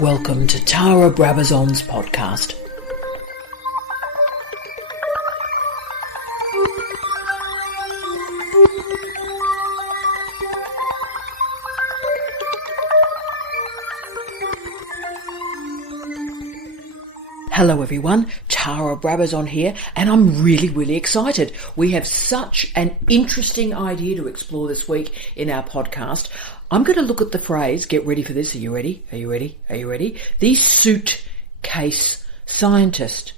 Welcome to Tara Brabazon's podcast. Hello everyone, Tara Brabazon here, and I'm really excited. We have such an interesting idea to explore this week in our podcast. I'm going to look at the phrase, get ready for this, are you ready? Are you ready? Are you ready? The Suitcase Scientist.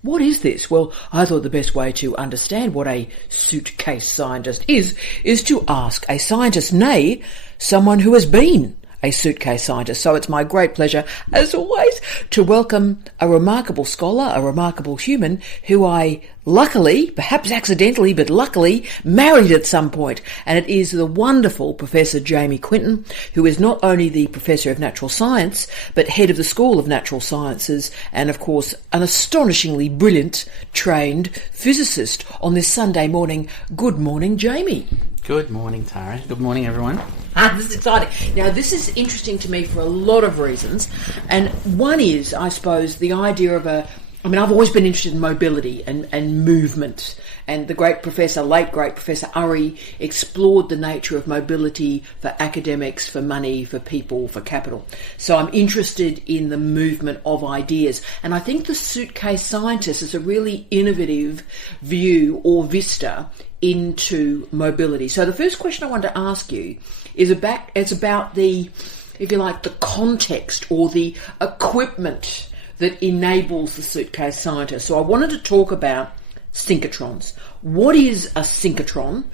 What is this? Well, I thought the best way to understand what a suitcase scientist is to ask a scientist, nay, someone who has been a suitcase scientist. So it's my great pleasure, as always, to welcome a remarkable scholar, a remarkable human, who I luckily, perhaps accidentally, but luckily, married at some point. And it is the wonderful Professor Jamie Quinton, who is not only the Professor of Natural Science, but head of the School of Natural Sciences, and of course, an astonishingly brilliant, trained physicist on this Sunday morning. Good morning, Jamie. Good morning, Tara. Good morning, everyone. This is exciting. Now, this is interesting to me for a lot of reasons. And one is, I suppose, the idea of I've always been interested in mobility and movement. And the late great Professor Urry explored the nature of mobility for academics, for money, for people, for capital. So I'm interested in the movement of ideas. And I think the Suitcase Scientist is a really innovative view or vista into mobility. So the first question I want to ask you is about the, if you like, the context or the equipment that enables the suitcase scientist. So I wanted to talk about synchrotrons. What is a synchrotron,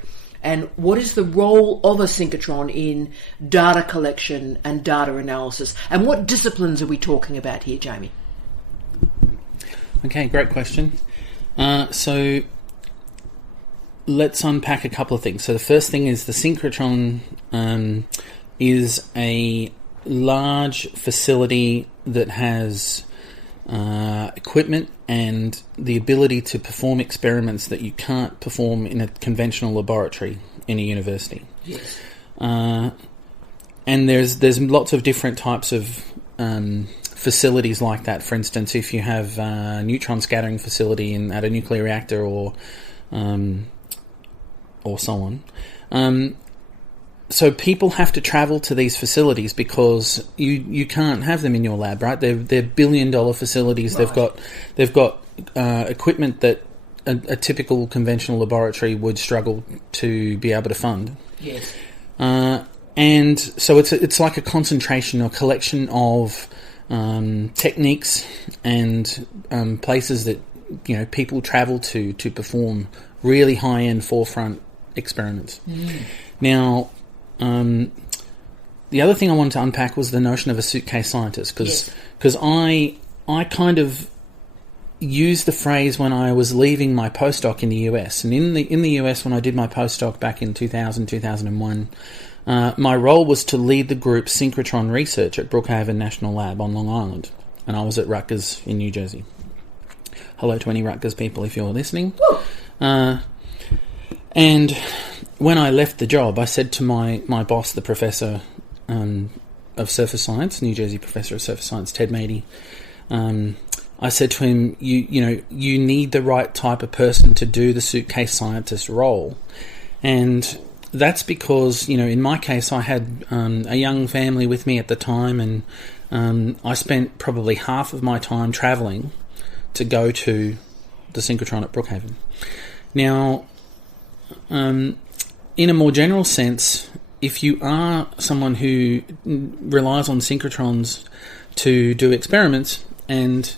and what is the role of a synchrotron in data collection and data analysis? And what disciplines are we talking about here, Jamie? Okay, great question. So let's unpack a couple of things. So the first thing is the synchrotron is a large facility that has equipment and the ability to perform experiments that you can't perform in a conventional laboratory in a university. Yes. And there's lots of different types of facilities like that. For instance, if you have a neutron scattering facility at a nuclear reactor or so on. So people have to travel to these facilities because you can't have them in your lab, right? They're billion-dollar facilities. Right. They've got equipment that a typical conventional laboratory would struggle to be able to fund. Yes. And so it's like a concentration or collection of techniques and places that people travel to perform really high-end forefront experiments. Now, the other thing I wanted to unpack was the notion of a suitcase scientist, because I kind of used the phrase when I was leaving my postdoc in the US. And in the US, when I did my postdoc back in 2001, my role was to lead the group's synchrotron research at Brookhaven National Lab on Long Island, and I was at Rutgers in New Jersey. Hello to any Rutgers people if you're listening. And when I left the job, I said to my boss, the professor of surface science, New Jersey professor of surface science, Ted Mady, I said to him, you need the right type of person to do the suitcase scientist role. And that's because, in my case, I had a young family with me at the time, and I spent probably half of my time travelling to go to the synchrotron at Brookhaven. Now, in a more general sense, if you are someone who relies on synchrotrons to do experiments, and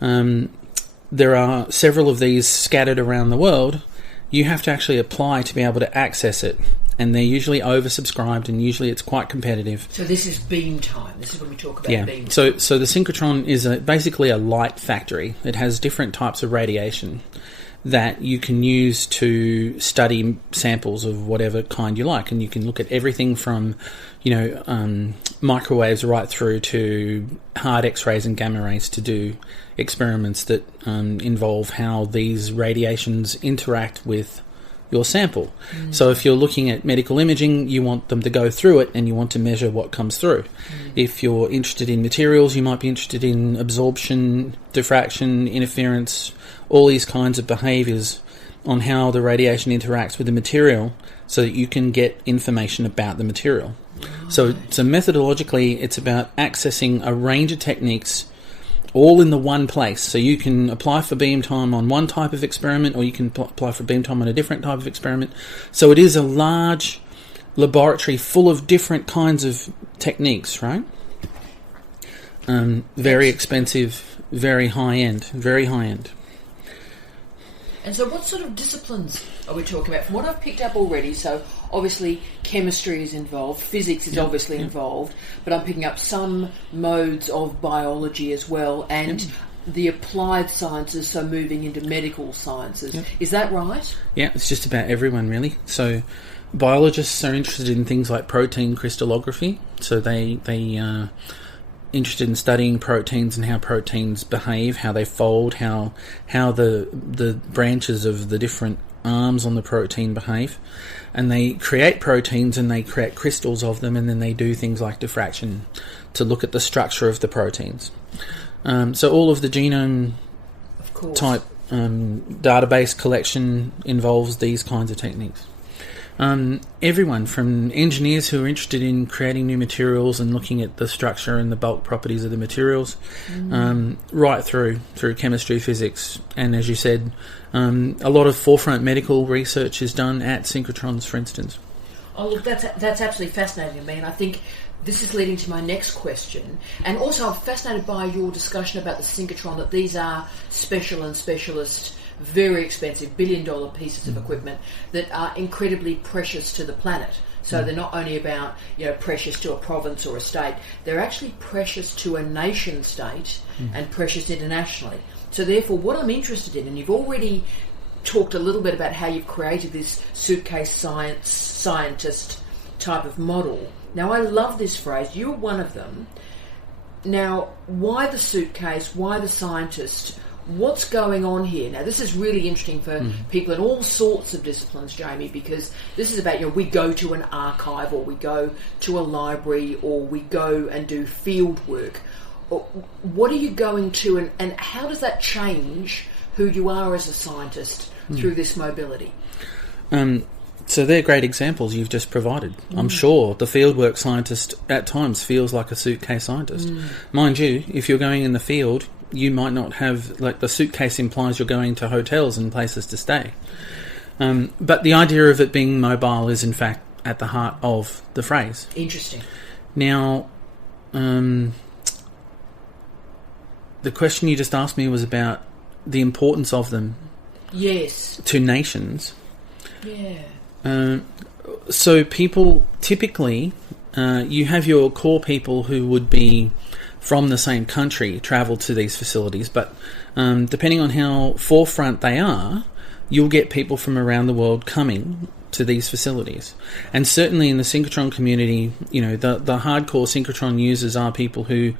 there are several of these scattered around the world, you have to actually apply to be able to access it. And they're usually oversubscribed, and usually it's quite competitive. So this is beam time. This is when we talk about beam time. So the synchrotron is basically a light factory. It has different types of radiation that you can use to study samples of whatever kind you like. And you can look at everything from, microwaves right through to hard X-rays and gamma rays to do experiments that involve how these radiations interact with your sample. So if you're looking at medical imaging, you want them to go through it and you want to measure what comes through. If you're interested in materials, you might be interested in absorption, diffraction, interference, all these kinds of behaviours on how the radiation interacts with the material so that you can get information about the material. So methodologically, it's about accessing a range of techniques all in the one place. So you can apply for beam time on one type of experiment, or you can apply for beam time on a different type of experiment. So it is a large laboratory full of different kinds of techniques, right? Very expensive, very high end. And so what sort of disciplines are we talking about? From what I've picked up already, so obviously chemistry is involved, physics is obviously involved, but I'm picking up some modes of biology as well, and the applied sciences, so moving into medical sciences. Is that right? Yeah, it's just about everyone really. So biologists are interested in things like protein crystallography, so they interested in studying proteins and how proteins behave, how they fold, how the branches of the different arms on the protein behave, and they create proteins and they create crystals of them, and then they do things like diffraction to look at the structure of the proteins. So all of the genome type database collection involves these kinds of techniques. Everyone from engineers who are interested in creating new materials and looking at the structure and the bulk properties of the materials, right through chemistry, physics, and as you said, a lot of forefront medical research is done at synchrotrons, for instance. Oh, look, that's absolutely fascinating to me, and I think this is leading to my next question. And also, I'm fascinated by your discussion about the synchrotron, that these are special and specialist, very expensive, billion-dollar pieces of equipment that are incredibly precious to the planet. So they're not only about, precious to a province or a state, they're actually precious to a nation state and precious internationally. So therefore, what I'm interested in, and you've already talked a little bit about how you've created this suitcase scientist type of model. Now, I love this phrase. You're one of them. Now, why the suitcase? Why the scientist? What's going on here? Now, this is really interesting for people in all sorts of disciplines, Jamie, because this is about, we go to an archive, or we go to a library, or we go and do field work. What are you going to, and how does that change who you are as a scientist through this mobility? So they're great examples you've just provided. I'm sure the fieldwork scientist at times feels like a suitcase scientist. Mind you, if you're going in the field, you might not have, the suitcase implies you're going to hotels and places to stay. But the idea of it being mobile is in fact at the heart of the phrase. Interesting. Now, the question you just asked me was about the importance of them. Yes. To nations. Yeah. So people typically, you have your core people who would be from the same country travel to these facilities, but depending on how forefront they are, you'll get people from around the world coming to these facilities. And certainly in the synchrotron community, the hardcore synchrotron users are people who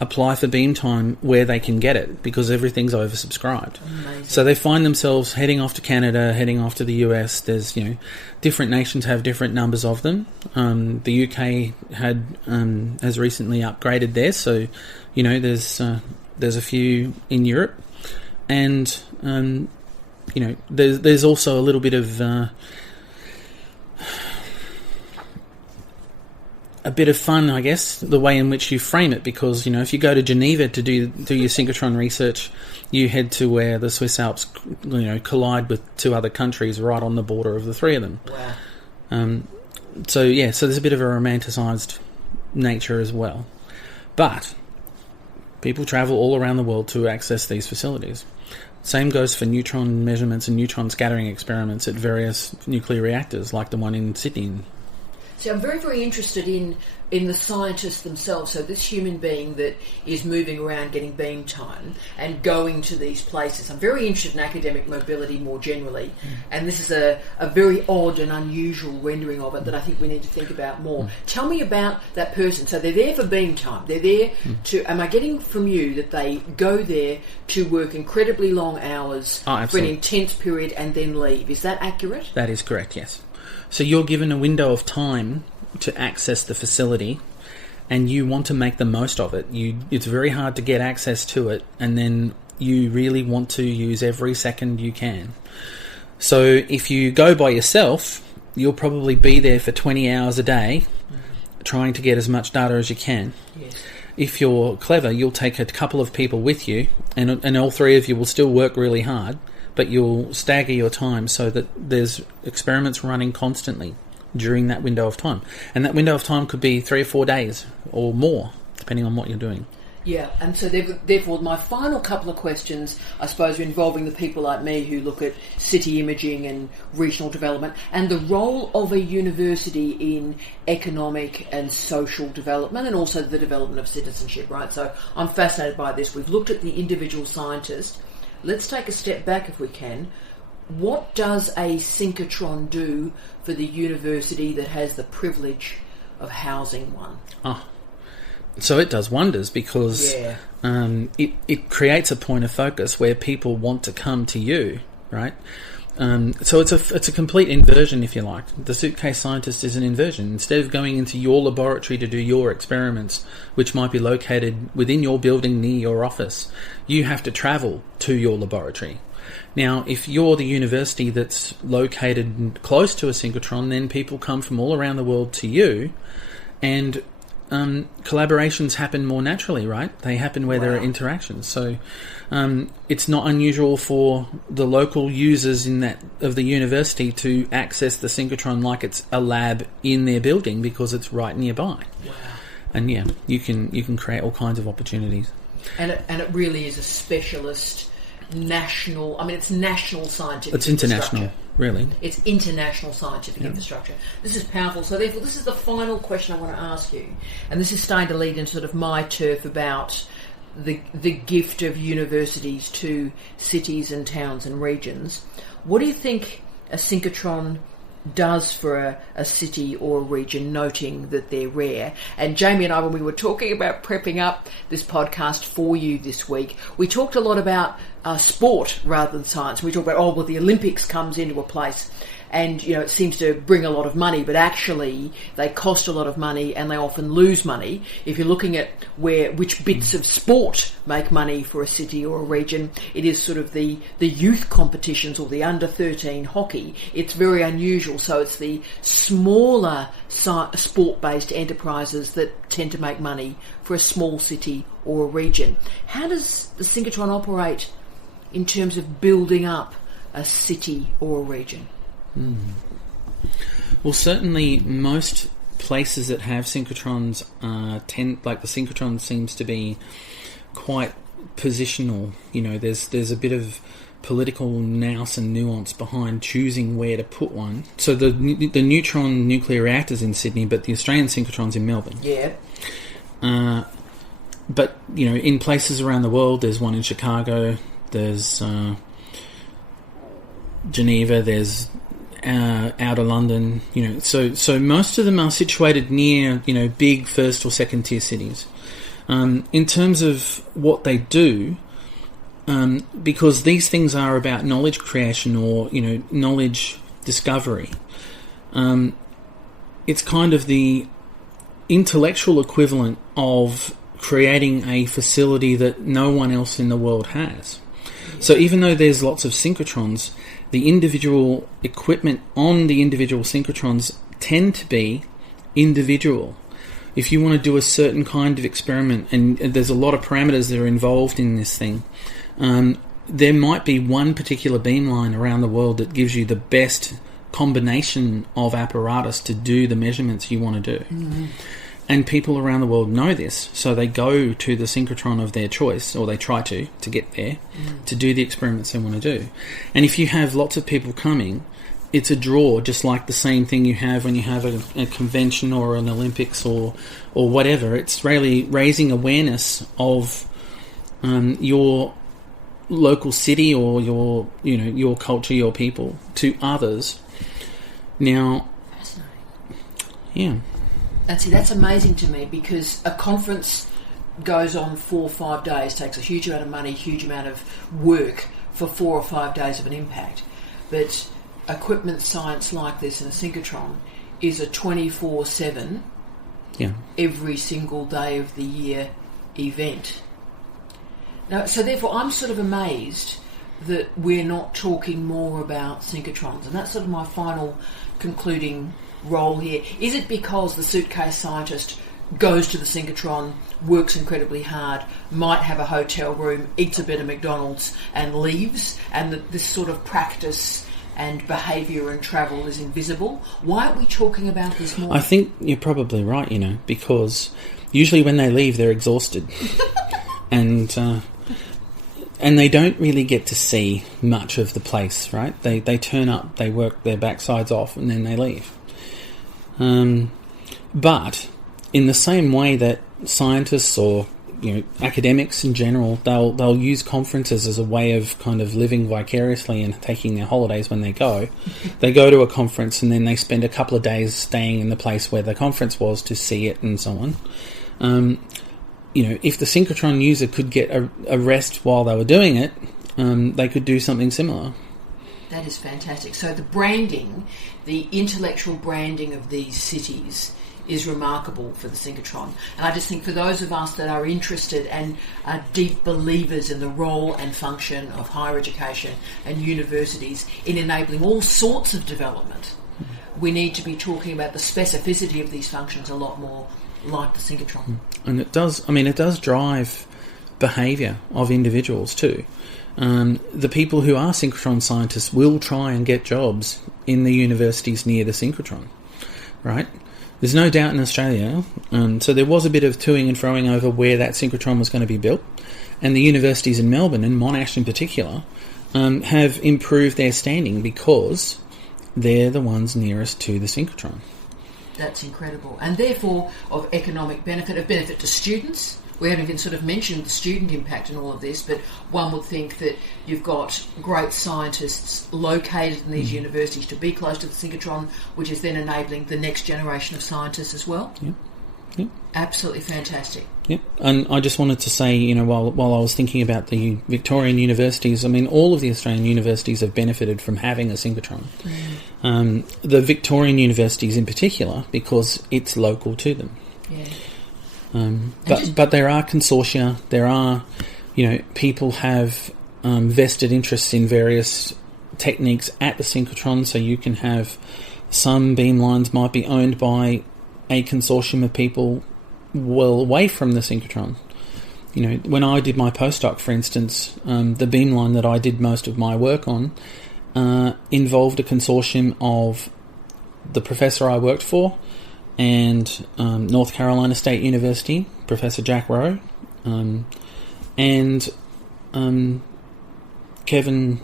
apply for beam time where they can get it, because everything's oversubscribed. Amazing. So they find themselves heading off to Canada, heading off to the US. There's, different nations have different numbers of them. The UK has recently upgraded theirs, so there's a few in Europe, and there's also a little bit of fun, I guess, the way in which you frame it, because if you go to Geneva to do your synchrotron research, you head to where the Swiss Alps collide with two other countries right on the border of the three of them. Wow. So there's a bit of a romanticised nature as well, but people travel all around the world to access these facilities. Same goes for neutron measurements and neutron scattering experiments at various nuclear reactors, like the one in Sydney. See, I'm very, very interested in the scientists themselves. So this human being that is moving around getting beam time and going to these places. I'm very interested in academic mobility more generally. And this is a very odd and unusual rendering of it that I think we need to think about more. Tell me about that person. So they're there for beam time. They're there to... Am I getting from you that they go there to work incredibly long hours for an intense period and then leave? Is that accurate? That is correct, yes. So you're given a window of time to access the facility, and you want to make the most of it. It's very hard to get access to it, and then you really want to use every second you can. So if you go by yourself, you'll probably be there for 20 hours a day trying to get as much data as you can. Yes. If you're clever, you'll take a couple of people with you, and all three of you will still work really hard, but you'll stagger your time so that there's experiments running constantly during that window of time. And that window of time could be 3 or 4 days or more, depending on what you're doing. Yeah, and so therefore my final couple of questions, I suppose, are involving the people like me who look at city imaging and regional development and the role of a university in economic and social development and also the development of citizenship, right? So I'm fascinated by this. We've looked at the individual scientist. Let's take a step back if we can. What does a synchrotron do for the university that has the privilege of housing one? So it does wonders because it creates a point of focus where people want to come to you, right? So it's a complete inversion, if you like. The Suitcase Scientist is an inversion. Instead of going into your laboratory to do your experiments, which might be located within your building near your office, you have to travel to your laboratory. Now, if you're the university that's located close to a synchrotron, then people come from all around the world to you, and collaborations happen more naturally, right? They happen where there are interactions. So it's not unusual for the local users of the university to access the synchrotron like it's a lab in their building because it's right nearby. Wow. And yeah, you can create all kinds of opportunities. And it really is a specialist national... I mean, it's national scientific It's international, really. It's international scientific infrastructure. This is powerful. So therefore, this is the final question I want to ask you. And this is starting to lead into sort of my turf about the gift of universities to cities and towns and regions. What do you think a synchrotron does for a city or a region, noting that they're rare? And Jamie and I, when we were talking about prepping up this podcast for you this week, we talked a lot about sport rather than science. We talked about, the Olympics comes into a place and, it seems to bring a lot of money, but actually they cost a lot of money and they often lose money. If you're looking at which bits of sport make money for a city or a region, it is sort of the youth competitions or the under-13 hockey. It's very unusual. So it's the smaller sport-based enterprises that tend to make money for a small city or a region. How does the synchrotron operate in terms of building up a city or a region? Well, certainly most places that have synchrotrons like the synchrotron seems to be quite positional. There's a bit of political nous and nuance behind choosing where to put one. So the neutron nuclear reactor's in Sydney, but the Australian synchrotron's in Melbourne. Yeah. But in places around the world, there's one in Chicago. There's Geneva. There's out of London, so most of them are situated near, big first or second tier cities. In terms of what they do, because these things are about knowledge creation or, knowledge discovery, it's kind of the intellectual equivalent of creating a facility that no one else in the world has. So even though there's lots of synchrotrons, the individual equipment on the individual synchrotrons tend to be individual. If you want to do a certain kind of experiment, and there's a lot of parameters that are involved in this thing, there might be one particular beamline around the world that gives you the best combination of apparatus to do the measurements you want to do. Mm-hmm. And people around the world know this, so they go to the synchrotron of their choice, or they try to get there, to do the experiments they want to do. And if you have lots of people coming, it's a draw, just like the same thing you have when you have a convention or an Olympics or whatever. It's really raising awareness of your local city or your culture, your people, to others. Now, yeah, that's amazing to me, because a conference goes on 4 or 5 days, takes a huge amount of money, huge amount of work for 4 or 5 days of an impact. But equipment science like this in a synchrotron is a 24/7, every single day of the year event. Now, so therefore, I'm sort of amazed that we're not talking more about synchrotrons, and that's sort of my final concluding role here. Is it because the Suitcase Scientist goes to the synchrotron, works incredibly hard, might have a hotel room, eats a bit of McDonald's and leaves, and that this sort of practice and behaviour and travel is invisible? Why aren't we talking about this more? I think you're probably right, because usually when they leave, they're exhausted. and they don't really get to see much of the place, right? They turn up, they work their backsides off, and then they leave. But in the same way that scientists or academics in general, they'll use conferences as a way of kind of living vicariously and taking their holidays when they go. They go to a conference and then they spend a couple of days staying in the place where the conference was to see it and so on. If the synchrotron user could get a rest while they were doing it, they could do something similar. That is fantastic. So the branding, the intellectual branding of these cities is remarkable for the synchrotron. And I just think for those of us that are interested and are deep believers in the role and function of higher education and universities in enabling all sorts of development, we need to be talking about the specificity of these functions a lot more, like the synchrotron. And it does drive behaviour of individuals too. The people who are synchrotron scientists will try and get jobs in the universities near the synchrotron, right? There's no doubt in Australia, so there was a bit of toing and froing over where that synchrotron was going to be built, and the universities in Melbourne, and Monash in particular, have improved their standing because they're the ones nearest to the synchrotron. That's incredible. And therefore of economic benefit to students. We haven't even sort of mentioned the student impact in all of this, but one would think that you've got great scientists located in these universities to be close to the synchrotron, which is then enabling the next generation of scientists as well. Yep. Absolutely fantastic. Yep. And I just wanted to say, while I was thinking about the Victorian universities, all of the Australian universities have benefited from having a synchrotron. The Victorian universities in particular, because it's local to them. Yeah. But there are consortia, there are, people have vested interests in various techniques at the synchrotron, so you can have some beamlines might be owned by a consortium of people well away from the synchrotron. When I did my postdoc, for instance, the beamline that I did most of my work on involved a consortium of the professor I worked for and North Carolina State University, Professor Jack Rowe, and Kevin,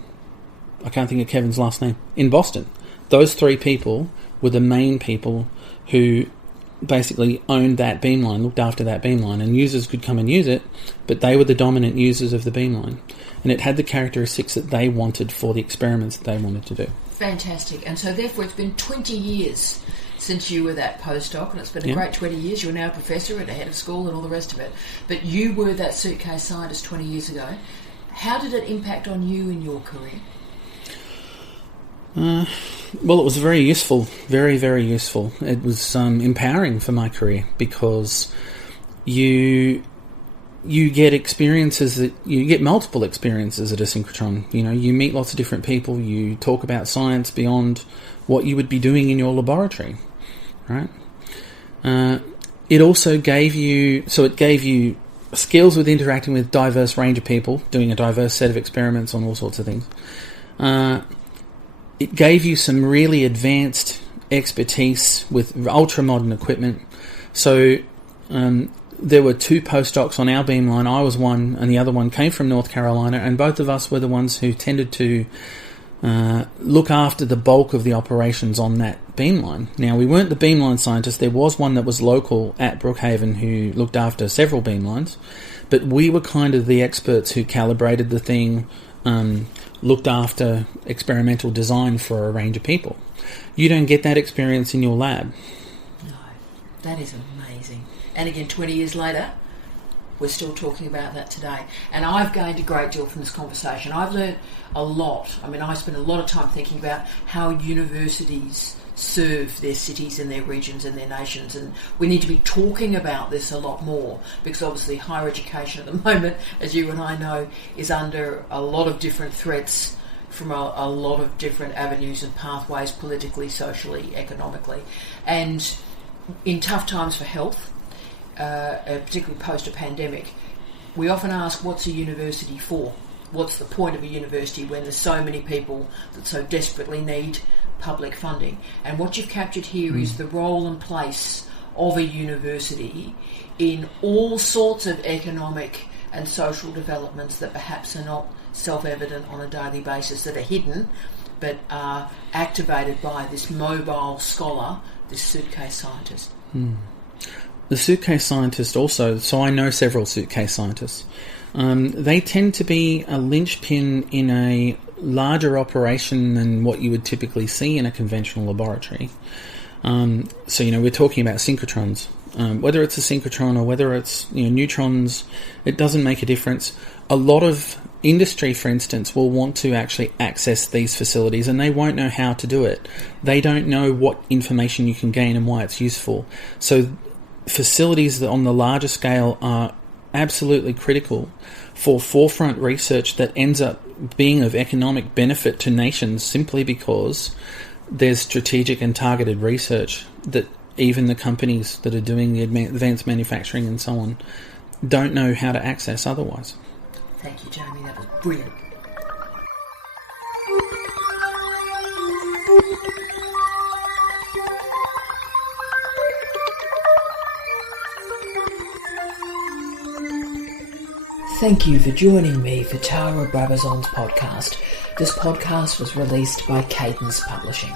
I can't think of Kevin's last name, in Boston. Those three people were the main people who basically owned that beamline, looked after that beamline, and users could come and use it, but they were the dominant users of the beamline. And it had the characteristics that they wanted for the experiments that they wanted to do. Fantastic. And so therefore it's been 20 years since you were that postdoc, and it's been a great 20 years. You're now a professor and a head of school and all the rest of it. But you were that Suitcase Scientist 20 years ago. How did it impact on you in your career? Well, it was very useful, very, very useful. It was empowering for my career because you get experiences you get multiple experiences at a synchrotron. You meet lots of different people. You talk about science beyond what you would be doing in your laboratory, right? It also gave you skills with interacting with diverse range of people, doing a diverse set of experiments on all sorts of things. It gave you some really advanced expertise with ultra-modern equipment. So there were two postdocs on our beamline. I was one, and the other one came from North Carolina, and both of us were the ones who tended to look after the bulk of the operations on that beamline. Now, we weren't the beamline scientists. There was one that was local at Brookhaven who looked after several beamlines, but we were kind of the experts who calibrated the thing, looked after experimental design for a range of people. You don't get that experience in your lab. No, that is amazing. And again, 20 years later, we're still talking about that today. And I've gained a great deal from this conversation. I've learned a lot. I mean, I spend a lot of time thinking about how universities serve their cities and their regions and their nations, and we need to be talking about this a lot more, because obviously higher education at the moment, as you and I know, is under a lot of different threats from a lot of different avenues and pathways, politically, socially, economically. And in tough times for health, particularly post a pandemic, we often ask, what's a university for? What's the point of a university when there's so many people that so desperately need public funding? And what you've captured here is the role and place of a university in all sorts of economic and social developments that perhaps are not self-evident on a daily basis, that are hidden but are activated by this mobile scholar, this suitcase scientist. The suitcase scientist also, so I know several suitcase scientists, they tend to be a linchpin in a larger operation than what you would typically see in a conventional laboratory. So, we're talking about synchrotrons. Whether it's a synchrotron or whether it's neutrons, it doesn't make a difference. A lot of industry, for instance, will want to actually access these facilities, and they won't know how to do it. They don't know what information you can gain and why it's useful. So facilities that on the larger scale are absolutely critical for forefront research that ends up being of economic benefit to nations, simply because there's strategic and targeted research that even the companies that are doing the advanced manufacturing and so on don't know how to access otherwise. Thank you, Jamie. That was brilliant. Thank you for joining me for Tara Brabazon's podcast. This podcast was released by Cadence Publishing.